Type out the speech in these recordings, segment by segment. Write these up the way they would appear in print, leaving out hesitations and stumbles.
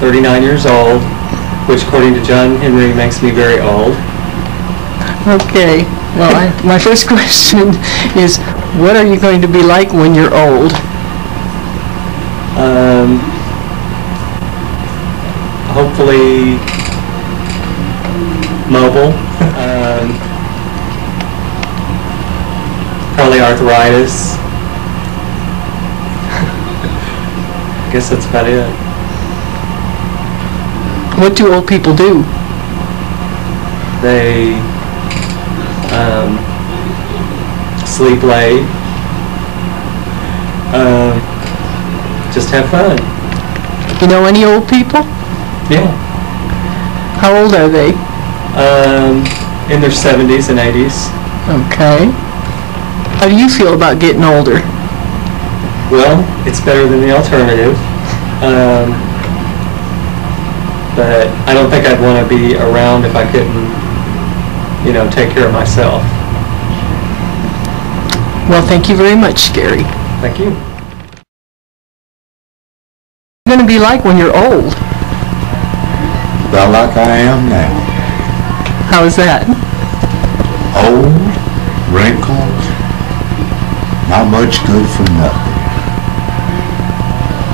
39 years old, which according to John Henry makes me very old. Okay. Well, my first question is, what are you going to be like when you're old? Hopefully mobile. Probably arthritis. I guess that's about it. What do old people do? They sleep late. Just have fun. You know any old people? Yeah. How old are they? In their 70s and 80s. Okay. How do you feel about getting older? Well, it's better than the alternative. But I don't think I'd want to be around if I couldn't, take care of myself. Well, thank you very much, Gary. Thank you. What are you going to be like when you're old? About like I am now. How is that? Old, wrinkled, not much good for nothing.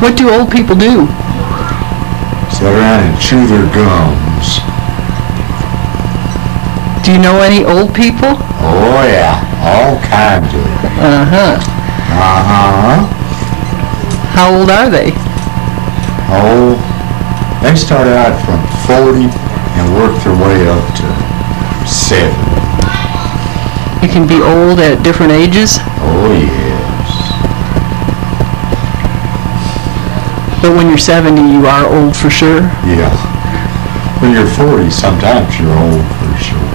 What do old people do? Sit around and chew their gums. Do you know any old people? Oh yeah, all kinds of them. Uh-huh. Uh-huh. How old are they? Oh, they start out from 40 and work their way up to 70. You can be old at different ages? Oh yes. But when you're 70, you are old for sure? Yeah. When you're 40, sometimes you're old for sure.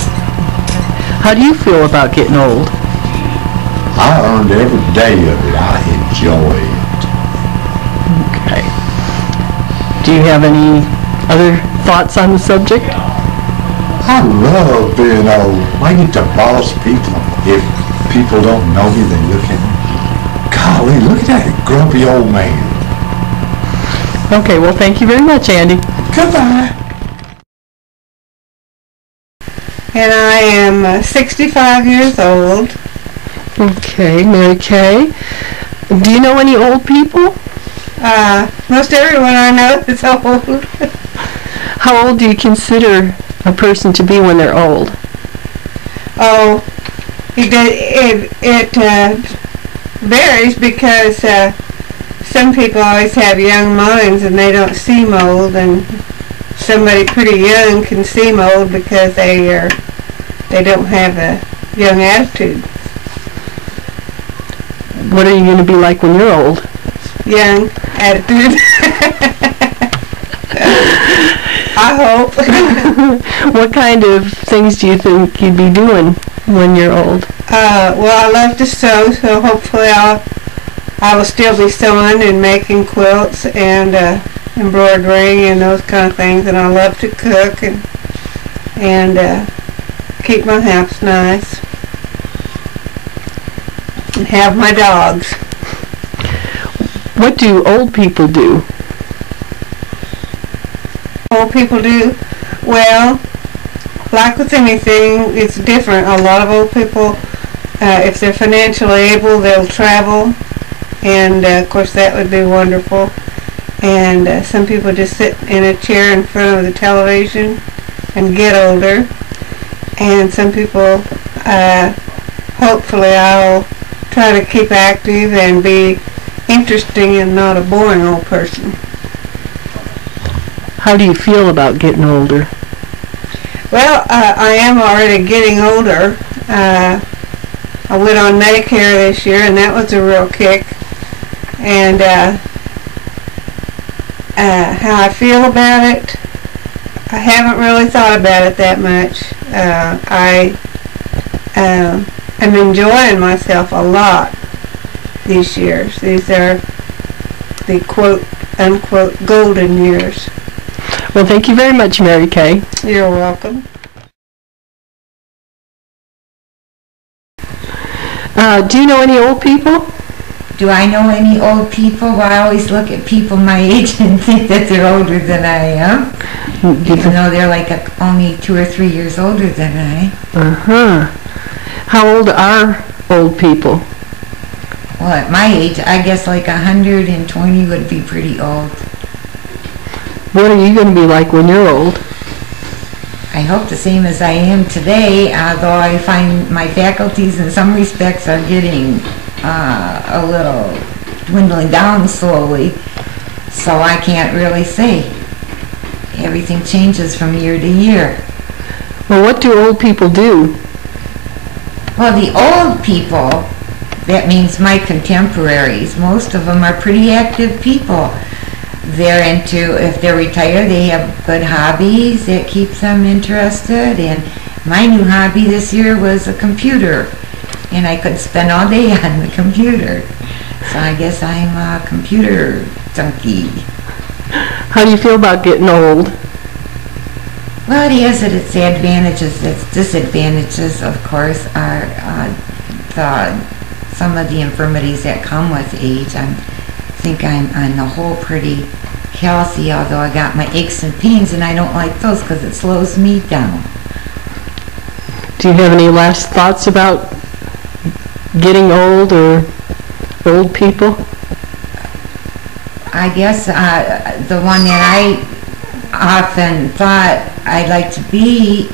How do you feel about getting old? I earned every day of it. I enjoy it. Okay. Do you have any other thoughts on the subject? I love being old. I get to boss people. If people don't know me, they look at me. Golly, look at that grumpy old man. Okay, well, thank you very much, Andy. Goodbye. And I am 65 years old. Okay, Mary Kay. Do you know any old people? Most everyone I know is old. How old do you consider a person to be when they're old? Oh, it varies because some people always have young minds and they don't seem old, and somebody pretty young can seem old because they don't have a young attitude. What are you going to be like when you're old? Young attitude. I hope. What kind of things do you think you'd be doing when you're old? Well, I love to sew, so hopefully I will still be sewing and making quilts and embroidering and those kind of things. And I love to cook and keep my house nice and have my dogs. What do old people do? Old people do? Well, like with anything, it's different. A lot of old people, if they're financially able, they'll travel, and of course that would be wonderful. And some people just sit in a chair in front of the television and get older. And some people, hopefully I'll try to keep active and be interesting and not a boring old person. How do you feel about getting older? Well, I am already getting older. I went on Medicare this year, and that was a real kick. And how I feel about it, I haven't really thought about it that much. I am enjoying myself a lot these years. These are the quote-unquote golden years. Well, thank you very much, Mary Kay. You're welcome. Do you know any old people? Do I know any old people? Well, I always look at people my age and think that they're older than I am, even though they're like only 2 or 3 years older than I. Uh-huh. How old are old people? Well, at my age, I guess like 120 would be pretty old. What are you going to be like when you're old? I hope the same as I am today, although I find my faculties in some respects are getting a little dwindling down slowly, so I can't really say. Everything changes from year to year. Well, what do old people do? Well, the old people, that means my contemporaries, most of them are pretty active people. They're into, if they're retired, they have good hobbies that keeps them interested, and my new hobby this year was a computer, and I could spend all day on the computer. So I guess I'm a computer junkie. How do you feel about getting old? Well, it has its advantages. Its disadvantages, of course, are some of the infirmities that come with age. I think I'm on the whole pretty healthy, although I got my aches and pains, and I don't like those because it slows me down. Do you have any last thoughts about getting old or old people? I guess the one that I often thought I'd like to be,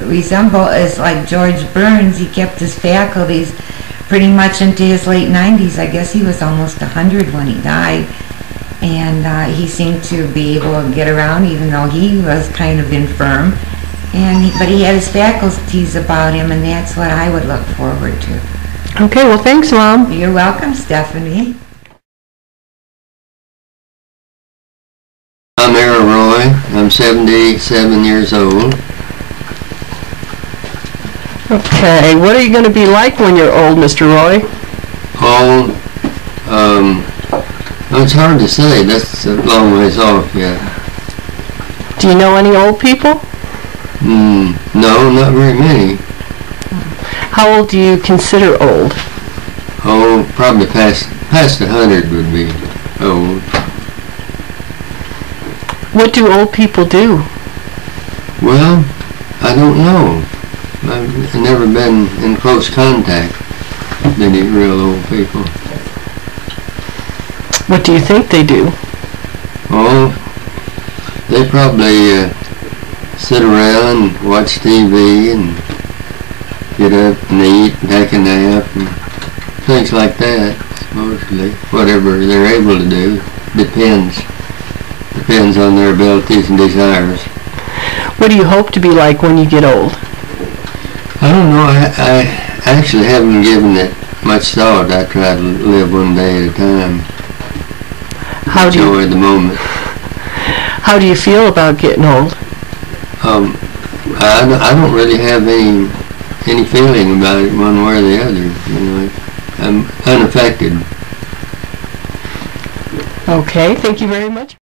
resemble, is like George Burns. He kept his faculties pretty much into his late 90s. I guess he was almost 100 when he died. And he seemed to be able to get around even though he was kind of infirm. But he had his faculties about him, and that's what I would look forward to. Okay, well, thanks, Mom. You're welcome, Stephanie. I'm Era Roy. I'm 77 years old. Okay, what are you going to be like when you're old, Mr. Roy? Old? It's hard to say. That's a long ways off yet. Do you know any old people? No, not very many. How old do you consider old? Oh, probably past 100 would be old. What do old people do? Well, I don't know. I've never been in close contact with any real old people. What do you think they do? Oh, they probably sit around and watch TV and get up and eat and take a nap and things like that, mostly. Whatever they're able to do depends on their abilities and desires. What do you hope to be like when you get old? I don't know. I actually haven't given it much thought. I try to live one day at a time. Enjoy the moment. How do you feel about getting old? I don't really have any feeling about it one way or the other. You know, I'm unaffected. Okay, thank you very much.